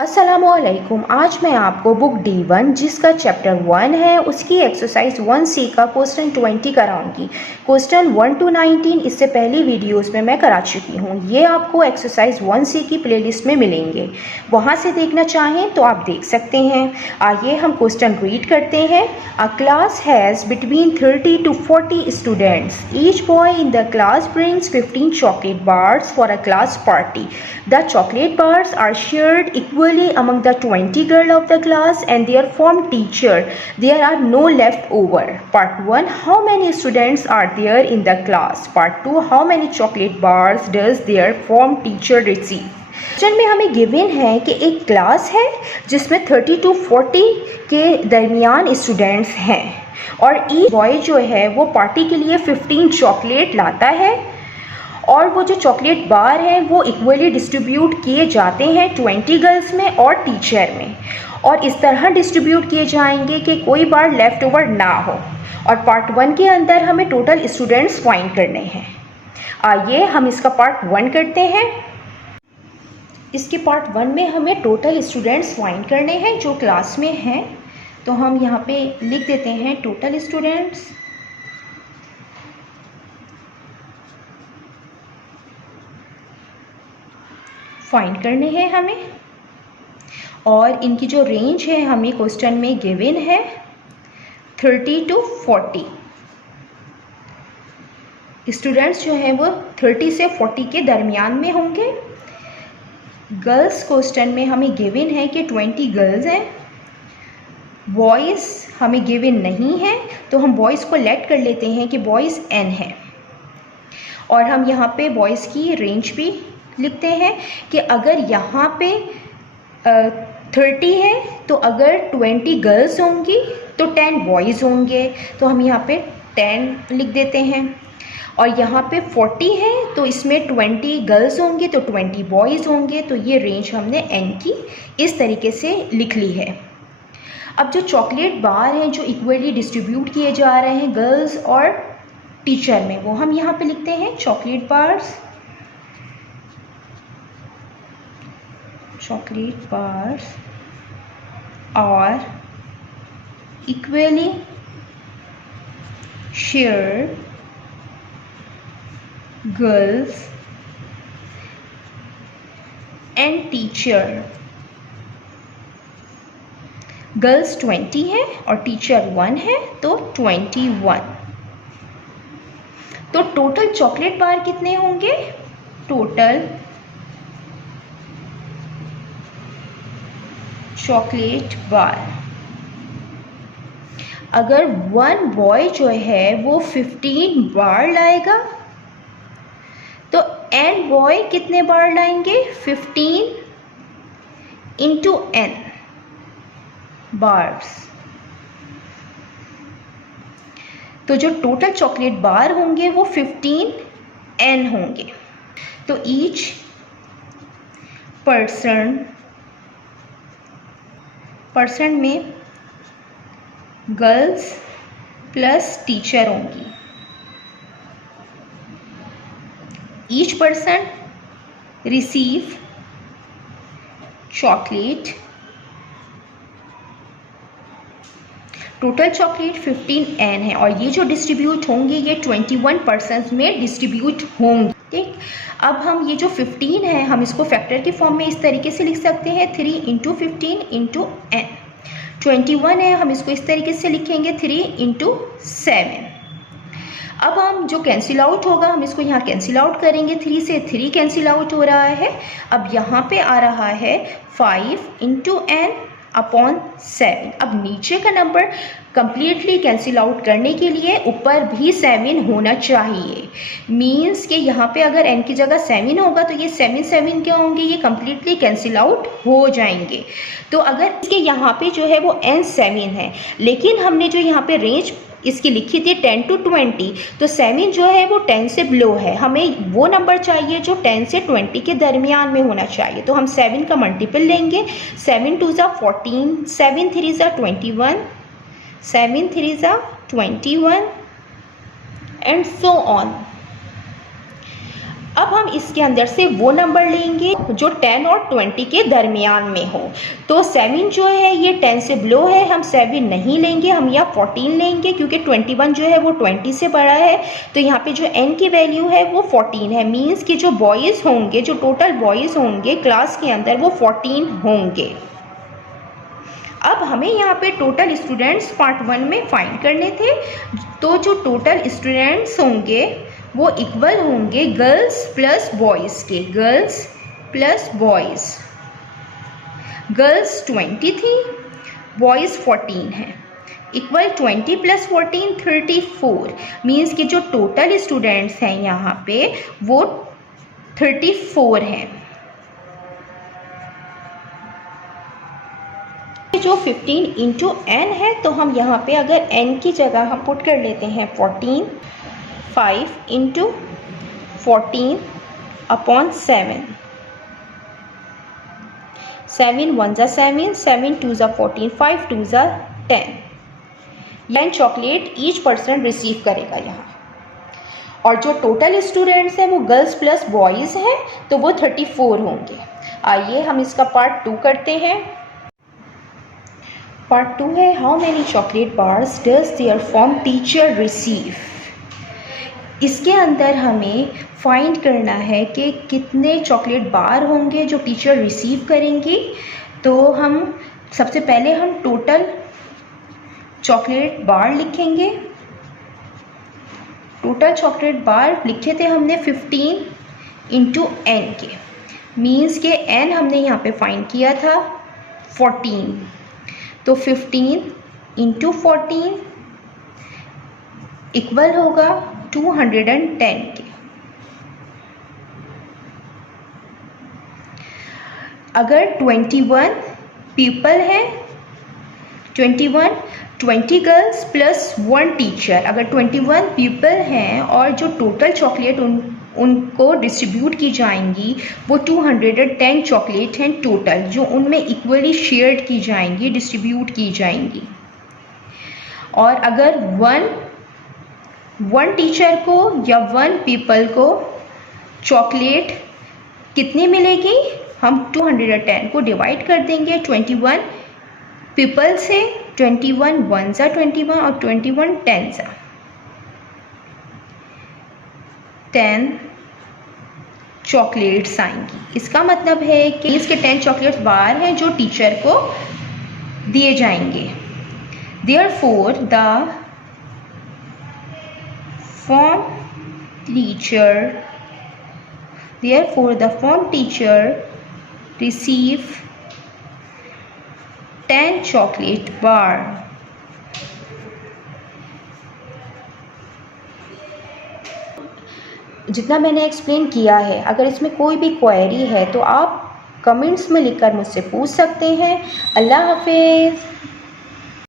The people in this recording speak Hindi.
अस्सलामुअलैकुम। आज मैं आपको बुक D1 जिसका चैप्टर 1 है उसकी एक्सरसाइज 1C का क्वेश्चन 20 कराऊंगी। क्वेश्चन 1 to 19 इससे पहली वीडियोस में मैं करा चुकी हूँ। ये आपको एक्सरसाइज 1C की प्लेलिस्ट में मिलेंगे, वहाँ से देखना चाहें तो आप देख सकते हैं। आइए हम क्वेश्चन रीड करते हैं। अ class has between 30 to 40 students. Each boy in the class brings 15 chocolate bars for a class party. The chocolate bars are shared equally among the 20 girls of the class and their form teacher. There are no left over. Part 1. How many students are there in the class? Part 2. How many chocolate bars does their form teacher receive? Question में हमें गिवन है कि एक क्लास है जिसमें 30 to 40 के दरमियान स्टूडेंट्स हैं और ईच बॉय जो है वो पार्टी के लिए 15 चॉकलेट लाता है और वो जो चॉकलेट बार हैं वो इक्वली डिस्ट्रीब्यूट किए जाते हैं 20 गर्ल्स में और टीचर में, और इस तरह डिस्ट्रीब्यूट किए जाएंगे कि कोई बार लेफ़्ट ओवर ना हो। और पार्ट 1 के अंदर हमें टोटल स्टूडेंट्स फाइंड करने हैं। आइए हम इसका पार्ट 1 करते हैं। इसके पार्ट 1 में हमें टोटल स्टूडेंट्स फाइंड करने हैं जो क्लास में हैं। तो हम यहाँ पे लिख देते हैं टोटल स्टूडेंट्स। फाइंड करने हैं हमें, और इनकी जो रेंज है हमें क्वेश्चन में गिवन है 30 to 40। स्टूडेंट्स जो हैं वो 30 से 40 के दरमियान में होंगे। गर्ल्स क्वेश्चन में हमें गिवन है कि 20 गर्ल्स हैं। बॉयज़ हमें गिवन नहीं है, तो हम बॉयज़ को लेट कर लेते हैं कि बॉयज़ n है, और हम यहाँ पे बॉयज़ की रेंज भी लिखते हैं कि अगर यहाँ पे 30 है तो अगर 20 गर्ल्स होंगी तो 10 बॉयज़ होंगे, तो हम यहाँ पे 10 लिख देते हैं। और यहाँ पे 40 है तो इसमें 20 गर्ल्स होंगे तो 20 बॉयज़ होंगे, तो ये रेंज हमने n की इस तरीके से लिख ली है। अब जो चॉकलेट बार हैं जो इक्वली डिस्ट्रीब्यूट किए जा रहे हैं गर्ल्स और टीचर में, वो हम यहाँ पे लिखते हैं chocolate bars. Chocolate bars are equally shared girls and teacher। Girls 20 है और टीचर 1 है तो 21। तो टोटल चॉकलेट बार कितने होंगे? टोटल चॉकलेट बार, अगर 1 बॉय जो है वो 15 बार लाएगा तो n बॉय कितने बार लाएंगे? 15 इंटू n बार्स। तो जो टोटल चॉकलेट बार होंगे वो 15 n होंगे। तो ईच पर्सन में गर्ल्स प्लस टीचर होंगी। Each person receive chocolate, total chocolate 15n है, और ये जो डिस्ट्रीब्यूट होंगे ये 21 पर्सन्स में डिस्ट्रीब्यूट होंगे। ठीक, अब हम ये जो 15 है हम इसको फैक्टर के फॉर्म में इस तरीके से लिख सकते हैं 3 इंटू 15 इंटू n। 21 है, हम इसको इस तरीके से लिखेंगे 3 इंटू 7। अब हम जो कैंसिल आउट होगा हम इसको यहाँ कैंसिल आउट करेंगे, 3 से 3 कैंसिल आउट हो रहा है। अब यहाँ पे आ रहा है 5 इंटू n अपॉन 7। अब नीचे का नंबर कंप्लीटली कैंसिल आउट करने के लिए ऊपर भी 7 होना चाहिए। मीन्स कि यहाँ पे अगर n की जगह 7 होगा तो ये 7 क्या होंगे? ये कंप्लीटली कैंसिल आउट हो जाएंगे। तो अगर इसके यहाँ पे जो है वो n 7 है, लेकिन हमने जो यहाँ पे रेंज इसकी लिखी थी 10 to 20, तो 7 जो है वो 10 से बिलो है। हमें वो नंबर चाहिए जो 10 से 20 के दरमियान में होना चाहिए। तो हम 7 का मल्टीपल लेंगे, 7 2 ज़ा 14, 7 3 ज़ा 21, 7 3 ज़ा 21 एंड सो ऑन। अब हम इसके अंदर से वो नंबर लेंगे जो 10 और 20 के दरमियान में हो। तो 7 जो है ये 10 से बिलो है, हम 7 नहीं लेंगे, हम यहाँ 14 लेंगे क्योंकि 21 जो है वो 20 से बड़ा है। तो यहाँ पे जो n की वैल्यू है वो 14 है, मीन्स कि जो बॉयज़ होंगे, जो टोटल बॉयज़ होंगे क्लास के अंदर वो 14 होंगे। अब हमें यहाँ पे टोटल स्टूडेंट्स पार्ट 1 में फाइंड करने थे। तो जो टोटल स्टूडेंट्स होंगे वो इक्वल होंगे गर्ल्स प्लस बॉयज़ के, गर्ल्स प्लस बॉयज़। गर्ल्स 20 थी, बॉयज़ 14 हैं, इक्वल 20 प्लस 14 34, मीन्स कि जो टोटल स्टूडेंट्स हैं यहाँ पे वो 34 हैं। जो 15 इंटू n है तो हम यहाँ पे अगर n की जगह हम पुट कर लेते हैं 14, 5 इंटू 14 अपॉन 7, 7 1 ज़ा 7, 7 2 ज़ा 14, 5 2 ज़ा 10। यह चॉकलेट ईच पर्सन रिसीव करेगा यहाँ। और जो टोटल स्टूडेंट्स हैं वो गर्ल्स प्लस बॉयज़ हैं तो वो 34 होंगे। आइए हम इसका पार्ट 2 करते हैं। पार्ट 2 है how many chocolate bars does their form teacher receive. इसके अंदर हमें फाइंड करना है कि कितने चॉकलेट बार होंगे जो टीचर रिसीव करेंगी। तो हम सबसे पहले हम टोटल चॉकलेट बार लिखेंगे। टोटल चॉकलेट बार लिखे थे हमने 15 इंटू n के, मीन्स के n हमने यहाँ पे फाइंड किया था 14, तो 15 इंटू 14 इक्वल होगा 210 के। अगर 21 पीपल है, 20 गर्ल्स प्लस 1 टीचर, अगर 21 पीपल हैं और जो टोटल चॉकलेट उनको डिस्ट्रीब्यूट की जाएंगी वो 210 चॉकलेट हैं टोटल, जो उनमें इक्वली शेयर्ड की जाएंगी, डिस्ट्रीब्यूट की जाएंगी। और अगर वन टीचर को या 1 पीपल को चॉकलेट कितनी मिलेगी, हम 210 को डिवाइड कर देंगे 21 पीपल से। 21 1 ज़ा 21 और 21 10 ज़ा 10 चॉकलेट्स आएंगी। इसका मतलब है कि इसके 10 चॉकलेट्स बाहर हैं जो टीचर को दिए जाएंगे। Therefore the form teacher receive 10 chocolate bar। जितना मैंने एक्सप्लेन किया है, अगर इसमें कोई भी क्वेरी है तो आप कमेंट्स में लिखकर मुझसे पूछ सकते हैं। अल्लाह हाफिज़।